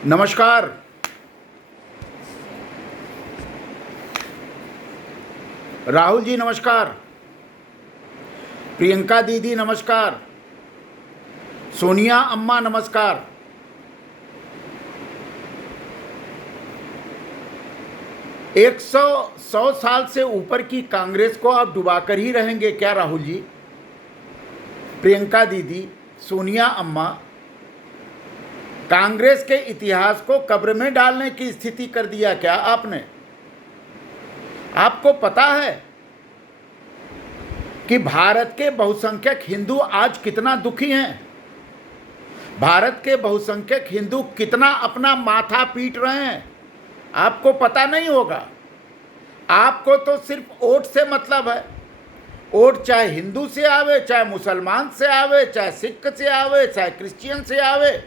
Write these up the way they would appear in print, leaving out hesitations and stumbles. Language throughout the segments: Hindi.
नमस्कार। राहुल जी नमस्कार। प्रियंका दीदी नमस्कार। सोनिया अम्मा नमस्कार। एक सौ साल से ऊपर की कांग्रेस को आप डुबाकर ही रहेंगे क्या राहुल जी? प्रियंका दीदी, सोनिया अम्मा, कांग्रेस के इतिहास को कब्र में डालने की स्थिति कर दिया क्या आपने? आपको पता है कि भारत के बहुसंख्यक हिंदू आज कितना दुखी हैं? भारत के बहुसंख्यक हिंदू कितना अपना माथा पीट रहे हैं? आपको पता नहीं होगा। आपको तो सिर्फ वोट से मतलब है। वोट चाहे हिंदू से आवे, चाहे मुसलमान से आवे, चाहे सिख से आवे, चाहे क्रिश्चियन से आवे,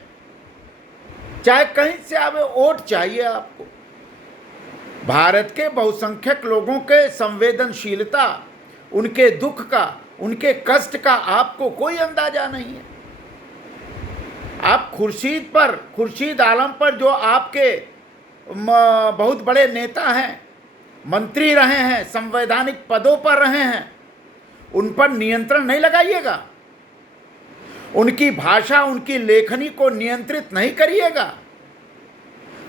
चाहे कहीं से आवे, वोट चाहिए आपको। भारत के बहुसंख्यक लोगों के संवेदनशीलता, उनके दुख का, उनके कष्ट का आपको कोई अंदाजा नहीं है। आप खुर्शीद आलम पर जो आपके बहुत बड़े नेता हैं, मंत्री रहे हैं, संवैधानिक पदों पर रहे हैं, उन पर नियंत्रण नहीं लगाइएगा। उनकी भाषा, उनकी लेखनी को नियंत्रित नहीं करिएगा।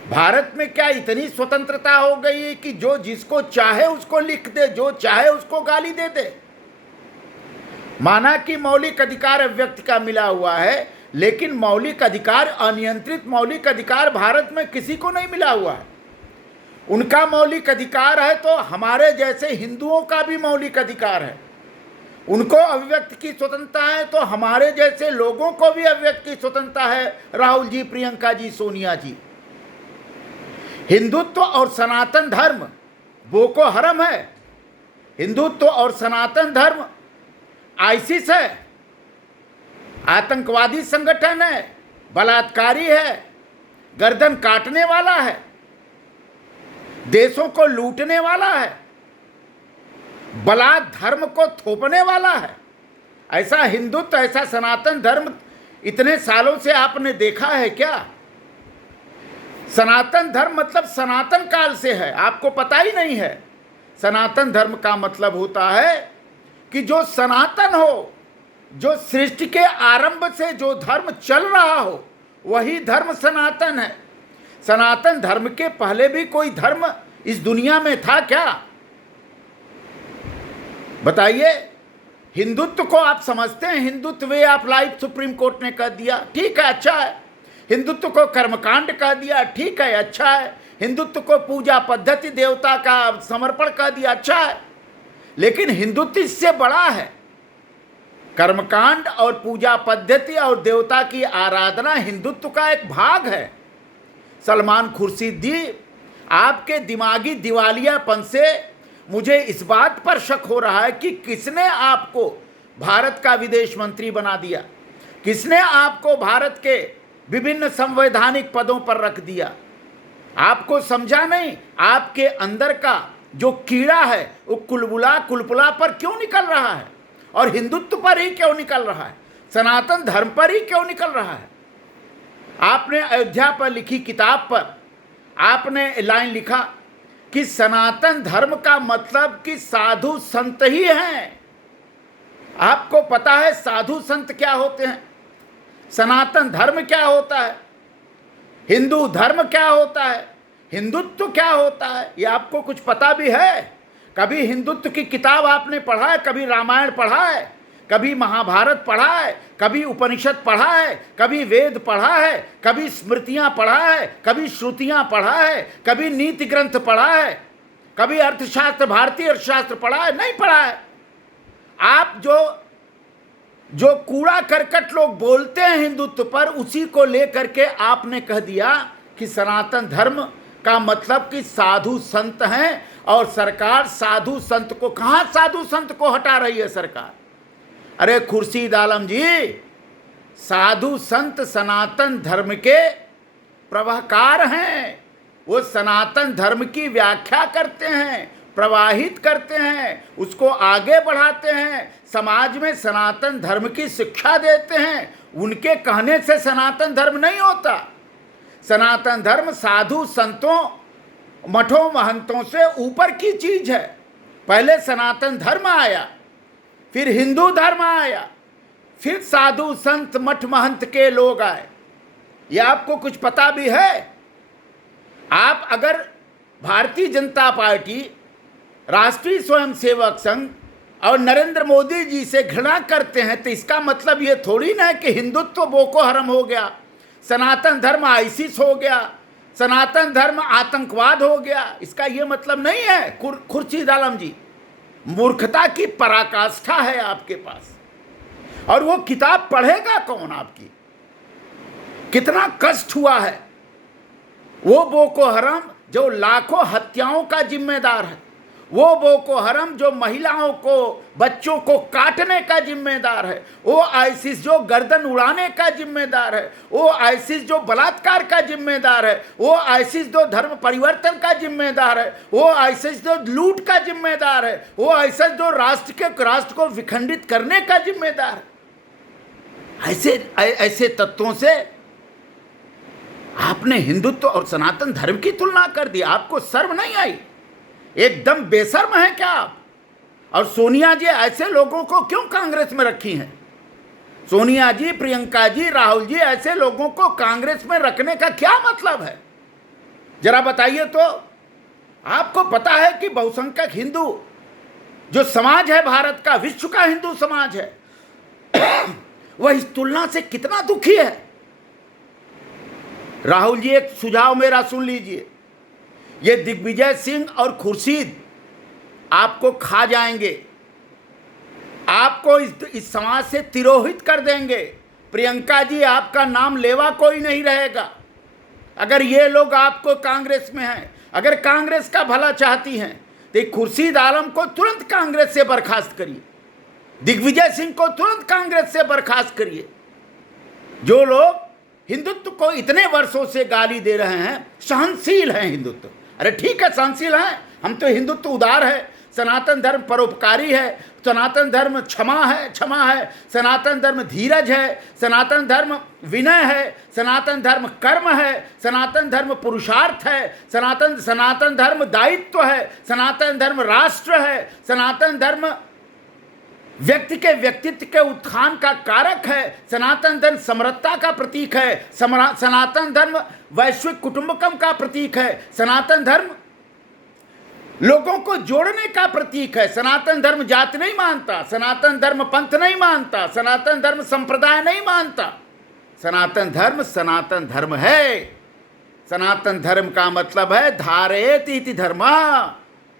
भारत में क्या इतनी स्वतंत्रता हो गई है कि जो जिसको चाहे उसको लिख दे, जो चाहे उसको गाली दे दे? माना कि मौलिक अधिकार अभिव्यक्ति का मिला हुआ है, लेकिन मौलिक अधिकार, अनियंत्रित मौलिक अधिकार भारत में किसी को नहीं मिला हुआ है। उनका मौलिक अधिकार है तो हमारे जैसे हिंदुओं का भी मौलिक अधिकार है। उनको अभिव्यक्ति की स्वतंत्रता है तो हमारे जैसे लोगों को भी अभिव्यक्ति की स्वतंत्रता है। राहुल जी, प्रियंका जी, सोनिया जी, हिंदुत्व और सनातन धर्म बोको हरम है। हिंदुत्व और सनातन धर्म आईसिस है, आतंकवादी संगठन है, बलात्कारी है, गर्दन काटने वाला है, देशों को लूटने वाला है, बलात् धर्म को थोपने वाला है। ऐसा हिंदुत्व, ऐसा सनातन धर्म इतने सालों से आपने देखा है क्या? सनातन धर्म मतलब सनातन काल से है, आपको पता ही नहीं है। सनातन धर्म का मतलब होता है कि जो सनातन हो, जो सृष्टि के आरंभ से जो धर्म चल रहा हो, वही धर्म सनातन है। सनातन धर्म के पहले भी कोई धर्म इस दुनिया में था क्या? बताइए। हिंदुत्व को आप समझते हैं, Hindutva way of life supreme court ने कह दिया, ठीक है, अच्छा है। हिंदुत्व को कर्मकांड कह दिया, ठीक है, अच्छा है। हिंदुत्व को पूजा पद्धति, देवता का समर्पण कह दिया, अच्छा है। लेकिन हिंदुत्व इससे बड़ा है। कर्मकांड और पूजा पद्धति और देवता की आराधना हिंदुत्व का एक भाग है। सलमान खुर्शीदी, आपके दिमागी दिवालियापन से मुझे इस बात पर शक हो रहा है कि किसने आपको भारत का विदेश मंत्री बना दिया, किसने आपको भारत के विभिन्न संवैधानिक पदों पर रख दिया। आपको समझा नहीं, आपके अंदर का जो कीड़ा है वो कुलपुला पर क्यों निकल रहा है, और हिंदुत्व पर ही क्यों निकल रहा है, सनातन धर्म पर ही क्यों निकल रहा है? आपने अयोध्या पर लिखी किताब पर आपने लाइन लिखा कि सनातन धर्म का मतलब कि साधु संत ही हैं। आपको पता है साधु संत क्या होते हैं? सनातन धर्म क्या होता है? हिंदू धर्म क्या होता है? हिंदुत्व क्या होता है? ये आपको कुछ पता भी है? कभी हिंदुत्व की किताब आपने पढ़ा है? कभी रामायण पढ़ा है? कभी महाभारत पढ़ा है? कभी उपनिषद पढ़ा है? कभी वेद पढ़ा है? कभी स्मृतियां पढ़ा है? कभी श्रुतियां पढ़ा है? कभी नीति ग्रंथ पढ़ा है? कभी अर्थशास्त्र, भारतीय अर्थशास्त्र पढ़ा है? नहीं पढ़ा है। आप जो कूड़ा करकट लोग बोलते हैं हिंदुत्व पर, उसी को लेकर के आपने कह दिया कि सनातन धर्म का मतलब कि साधु संत हैं, और सरकार साधु संत को, कहां साधु संत को हटा रही है सरकार? अरे खुर्शीद आलम जी, साधु संत सनातन धर्म के प्रवाहकार हैं। वो सनातन धर्म की व्याख्या करते हैं, प्रवाहित करते हैं, उसको आगे बढ़ाते हैं, समाज में सनातन धर्म की शिक्षा देते हैं। उनके कहने से सनातन धर्म नहीं होता। सनातन धर्म साधु संतों मठों महंतों से ऊपर की चीज है। पहले सनातन धर्म आया, फिर हिंदू धर्म आया, फिर साधु संत मठ महंत के लोग आए। ये आपको कुछ पता भी है? आप अगर भारतीय जनता पार्टी, राष्ट्रीय स्वयंसेवक संघ और नरेंद्र मोदी जी से घृणा करते हैं तो इसका मतलब ये थोड़ी ना है कि हिंदुत्व बोको हरम हो गया, सनातन धर्म आईसिस हो गया, सनातन धर्म आतंकवाद हो गया। इसका ये मतलब नहीं है। खुर्शीद आलम जी, मूर्खता की पराकाष्ठा है आपके पास। और वो किताब पढ़ेगा कौन आपकी? कितना कष्ट हुआ है। वो बोको हरम जो लाखों हत्याओं का जिम्मेदार है, वो बोको हरम जो महिलाओं को, बच्चों को काटने का जिम्मेदार है, वो आईसिस जो गर्दन उड़ाने का जिम्मेदार है, वो आईसिस जो बलात्कार का जिम्मेदार है, वो आईसिस जो धर्म परिवर्तन का जिम्मेदार है, वो आईसिस जो लूट का जिम्मेदार है, वो आईसिस जो राष्ट्र को विखंडित करने का जिम्मेदार है। ऐसे तत्वों से आपने हिंदुत्व और सनातन धर्म की तुलना कर दी। आपको शर्म नहीं आई? एकदम बेशर्म है क्या आप? और सोनिया जी ऐसे लोगों को क्यों कांग्रेस में रखी हैं? सोनिया जी, प्रियंका जी, राहुल जी, ऐसे लोगों को कांग्रेस में रखने का क्या मतलब है? जरा बताइए तो। आपको पता है कि बहुसंख्यक हिंदू जो समाज है भारत का, विश्व का हिंदू समाज है, वह इस तुलना से कितना दुखी है? राहुल जी, एक सुझाव मेरा सुन लीजिए। ये दिग्विजय सिंह और खुर्शीद आपको खा जाएंगे, आपको इस समाज से तिरोहित कर देंगे। प्रियंका जी, आपका नाम लेवा कोई नहीं रहेगा अगर ये लोग आपको कांग्रेस में हैं। अगर कांग्रेस का भला चाहती हैं तो खुर्शीद आलम को तुरंत कांग्रेस से बर्खास्त करिए, दिग्विजय सिंह को तुरंत कांग्रेस से बर्खास्त करिए। जो लोग हिंदुत्व को इतने वर्षों से गाली दे रहे हैं, सहनशील हैं हिंदुत्व। अरे ठीक है, सहनशील हैं हम तो। हिंदुत्व उदार है, सनातन धर्म परोपकारी है, सनातन धर्म क्षमा है, सनातन धर्म धीरज है, सनातन धर्म विनय है, सनातन धर्म कर्म है, सनातन धर्म पुरुषार्थ है, सनातन धर्म दायित्व है, सनातन धर्म राष्ट्र है, सनातन धर्म व्यक्ति के व्यक्तित्व के उत्थान का कारक है, सनातन धर्म समरसता का प्रतीक है, सनातन धर्म वैश्विक कुटुंबकम का प्रतीक है, सनातन धर्म लोगों को जोड़ने का प्रतीक है। सनातन धर्म जाति नहीं मानता, सनातन धर्म पंथ नहीं मानता, सनातन धर्म संप्रदाय नहीं मानता। सनातन धर्म है। सनातन धर्म का मतलब है धारेत इति धर्म,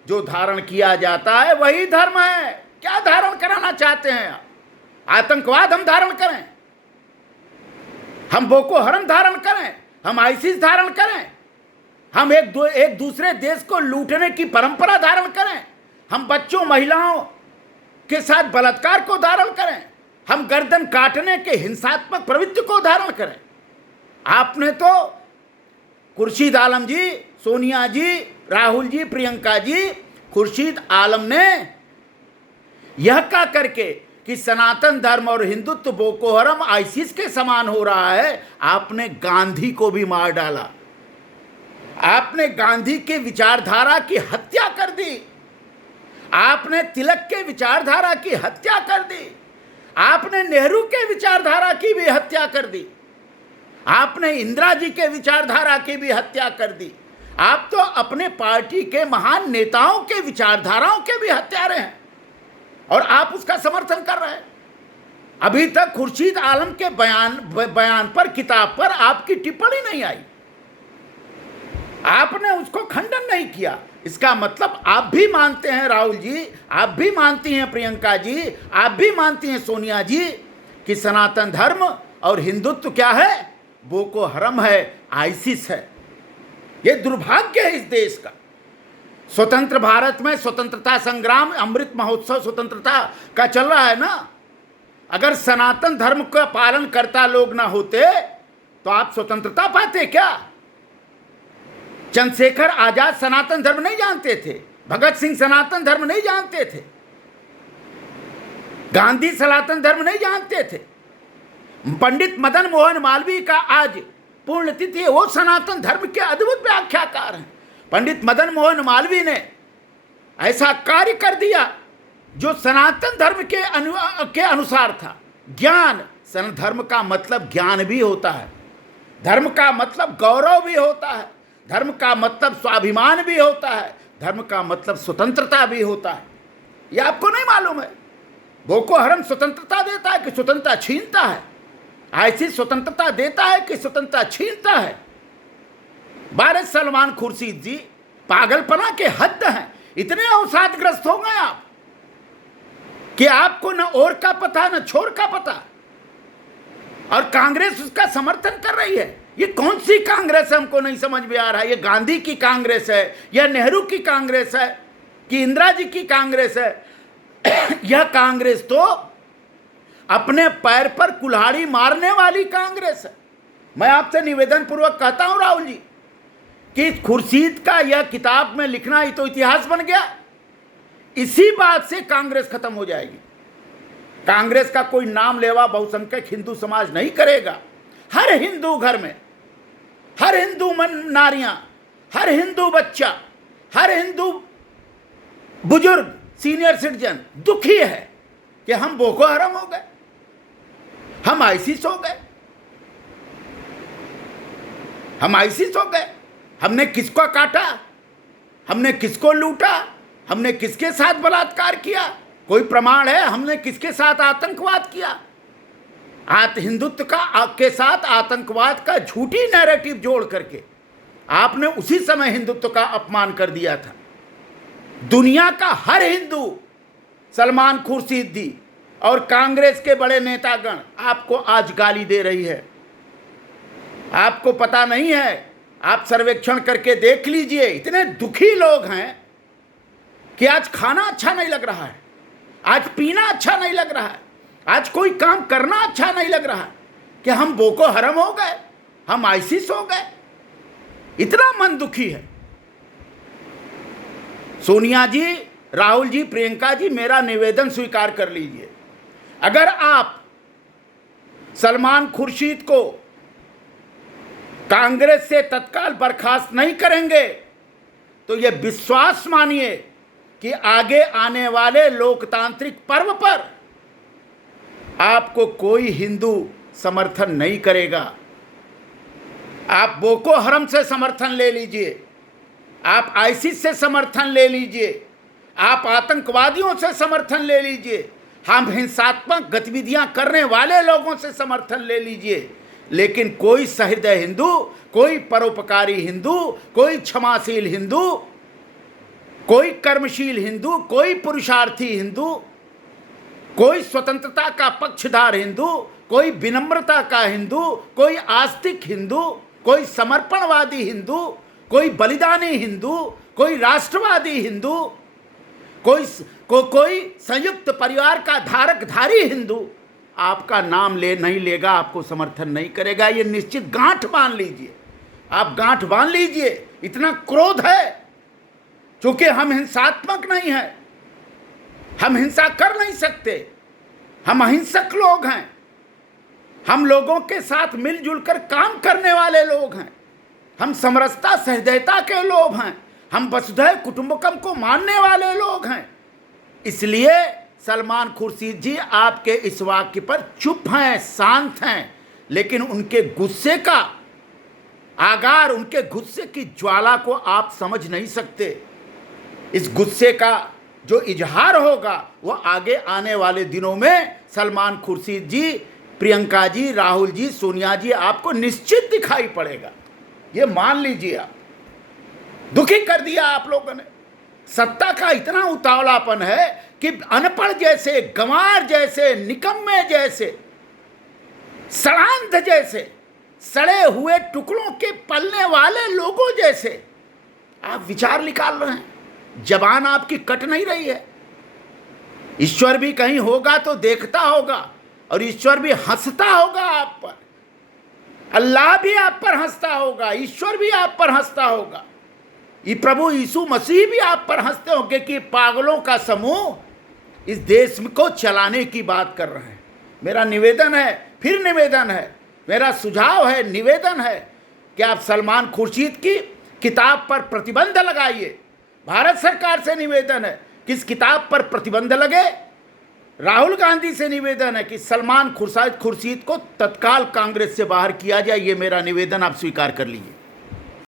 जो धारण किया जाता है वही धर्म है। क्या धारण कराना चाहते हैं आप? आतंकवाद हम धारण करें, हम बोको हरम धारण करें, हम आईसिस धारण करें, हम एक दूसरे देश को लूटने की परंपरा धारण करें, हम बच्चों महिलाओं के साथ बलात्कार को धारण करें, हम गर्दन काटने के हिंसात्मक प्रवृत्ति को धारण करें? आपने तो खुर्शीद आलम जी, सोनिया जी, राहुल जी, प्रियंका जी, खुर्शीद आलम ने यह कह करके कि सनातन धर्म और हिंदुत्व बोको हरम आईसिस के समान हो रहा है, आपने गांधी को भी मार डाला। आपने गांधी के विचारधारा की हत्या कर दी, आपने तिलक के विचारधारा की हत्या कर दी, आपने नेहरू के विचारधारा की भी हत्या कर दी, आपने इंदिरा जी के विचारधारा की भी हत्या कर दी। आप तो अपने पार्टी के महान नेताओं के विचारधाराओं के भी हत्यारे हैं और आप उसका समर्थन कर रहे हैं। अभी तक खुर्शीद आलम के बयान पर, किताब पर आपकी टिप्पणी नहीं आई, आपने उसको खंडन नहीं किया। इसका मतलब आप भी मानते हैं राहुल जी, आप भी मानती हैं प्रियंका जी, आप भी मानती हैं सोनिया जी कि सनातन धर्म और हिंदुत्व क्या है? बोको हरम है, आईसिस है। ये दुर्भाग्य है इस देश का। स्वतंत्र भारत में स्वतंत्रता संग्राम, अमृत महोत्सव स्वतंत्रता का चल रहा है ना। अगर सनातन धर्म का पालन करता लोग ना होते तो आप स्वतंत्रता पाते क्या? चंद्रशेखर आजाद सनातन धर्म नहीं जानते थे, भगत सिंह सनातन धर्म नहीं जानते थे, गांधी सनातन धर्म नहीं जानते थे, पंडित मदन मोहन मालवीय का आज पुण्यतिथि है, वो सनातन धर्म के अद्भुत व्याख्याकार हैं। पंडित मदन मोहन मालवीय ने ऐसा कार्य कर दिया जो सनातन धर्म के अनुसार था। ज्ञान, धर्म का मतलब ज्ञान भी होता है, धर्म का मतलब गौरव भी होता है, धर्म का मतलब स्वाभिमान भी होता है, धर्म का मतलब स्वतंत्रता भी होता है। ये आपको नहीं मालूम है? बोको हरम स्वतंत्रता देता है कि स्वतंत्रता छीनता है? ऐसी स्वतंत्रता देता है कि स्वतंत्रता छीनता है? बारिश सलमान खुर्शीद जी पागलपना के हद हैं। इतने अवसादग्रस्त हो गए आप कि आपको न और का पता न छोर का पता, और कांग्रेस उसका समर्थन कर रही है। ये कौन सी कांग्रेस है, हमको नहीं समझ में आ रहा है। ये गांधी की कांग्रेस है या नेहरू की कांग्रेस है कि इंदिरा जी की कांग्रेस है? यह कांग्रेस तो अपने पैर पर कुल्हाड़ी मारने वाली कांग्रेस है। मैं आपसे निवेदन पूर्वक कहता हूं राहुल जी कि खुर्शीद का यह किताब में लिखना ही तो इतिहास बन गया। इसी बात से कांग्रेस खत्म हो जाएगी। कांग्रेस का कोई नाम लेवा बहुसंख्यक हिंदू समाज नहीं करेगा। हर हिंदू घर में, हर हिंदू नारियां, हर हिंदू बच्चा, हर हिंदू बुजुर्ग, सीनियर सिटीजन दुखी है कि हम बोको हराम हो गए, हम आईसिस हो गए, हम आईसिस हो गए। हमने किसको काटा, हमने किसको लूटा, हमने किसके साथ बलात्कार किया? कोई प्रमाण है? हमने किसके साथ आतंकवाद किया? हिंदुत्व का के साथ आतंकवाद का झूठी नैरेटिव जोड़ करके आपने उसी समय हिंदुत्व का अपमान कर दिया था। दुनिया का हर हिंदू, सलमान खुर्शीदी और कांग्रेस के बड़े नेतागण आपको आज गाली दे रही है। आपको पता नहीं है? आप सर्वेक्षण करके देख लीजिए। इतने दुखी लोग हैं कि आज खाना अच्छा नहीं लग रहा है, आज पीना अच्छा नहीं लग रहा है, आज कोई काम करना अच्छा नहीं लग रहा है कि हम बोको हरम हो गए, हम आईसिस हो गए। इतना मन दुखी है। सोनिया जी, राहुल जी, प्रियंका जी, मेरा निवेदन स्वीकार कर लीजिए। अगर आप सलमान खुर्शीद को कांग्रेस से तत्काल बर्खास्त नहीं करेंगे तो यह विश्वास मानिए कि आगे आने वाले लोकतांत्रिक पर्व पर आपको कोई हिंदू समर्थन नहीं करेगा। आप बोको हरम से समर्थन ले लीजिए, आप आईसिस से समर्थन ले लीजिए, आप आतंकवादियों से समर्थन ले लीजिए, हम हिंसात्मक गतिविधियां करने वाले लोगों से समर्थन ले लीजिए, लेकिन कोई सहृदय हिंदू, कोई परोपकारी हिंदू, कोई क्षमाशील हिंदू, कोई कर्मशील हिंदू, कोई पुरुषार्थी हिंदू, कोई स्वतंत्रता का पक्षधार हिंदू, कोई विनम्रता का हिंदू, कोई आस्तिक हिंदू, कोई समर्पणवादी हिंदू, कोई बलिदानी हिंदू, कोई राष्ट्रवादी हिंदू, कोई संयुक्त परिवार का धारकधारी हिंदू आपका नाम नहीं लेगा, आपको समर्थन नहीं करेगा। ये निश्चित गांठ बांध लीजिए, आप गांठ बांध लीजिए। इतना क्रोध है क्योंकि हम हिंसात्मक नहीं हैं, हम हिंसा कर नहीं सकते, हम अहिंसक लोग हैं, हम लोगों के साथ मिलजुल कर काम करने वाले लोग हैं, हम समरसता सहृदयता के लोग हैं, हम वसुधैव कुटुंबकम को मानने वाले लोग हैं। इसलिए सलमान खुर्शीद जी आपके इस वाक्य पर चुप हैं, शांत हैं, लेकिन उनके गुस्से का आगार, उनके गुस्से की ज्वाला को आप समझ नहीं सकते। इस गुस्से का जो इजहार होगा वो आगे आने वाले दिनों में सलमान खुर्शीद जी, प्रियंका जी, राहुल जी, सोनिया जी आपको निश्चित दिखाई पड़ेगा। ये मान लीजिए। आप दुखी कर दिया आप लोगों ने। सत्ता का इतना उतावलापन है कि अनपढ़ जैसे, गंवार जैसे, निकम्मे जैसे, सड़ांध जैसे, सड़े हुए टुकड़ों के पलने वाले लोगों जैसे आप विचार निकाल रहे हैं। जबान आपकी कट नहीं रही है। ईश्वर भी कहीं होगा तो देखता होगा, और ईश्वर भी हंसता होगा आप पर, अल्लाह भी आप पर हंसता होगा, ईश्वर भी आप पर हंसता होगा, ये प्रभु यीशु मसीह भी आप पर हंसते होंगे कि पागलों का समूह इस देश को चलाने की बात कर रहे हैं। मेरा निवेदन है, फिर निवेदन है, मेरा सुझाव है, निवेदन है, कि आप सलमान खुर्शीद की किताब पर प्रतिबंध लगाइए। भारत सरकार से निवेदन है कि इस किताब पर प्रतिबंध लगे। राहुल गांधी से निवेदन है कि सलमान खुर्शीद को तत्काल कांग्रेस से बाहर किया जाए। ये मेरा निवेदन आप स्वीकार कर लीजिए।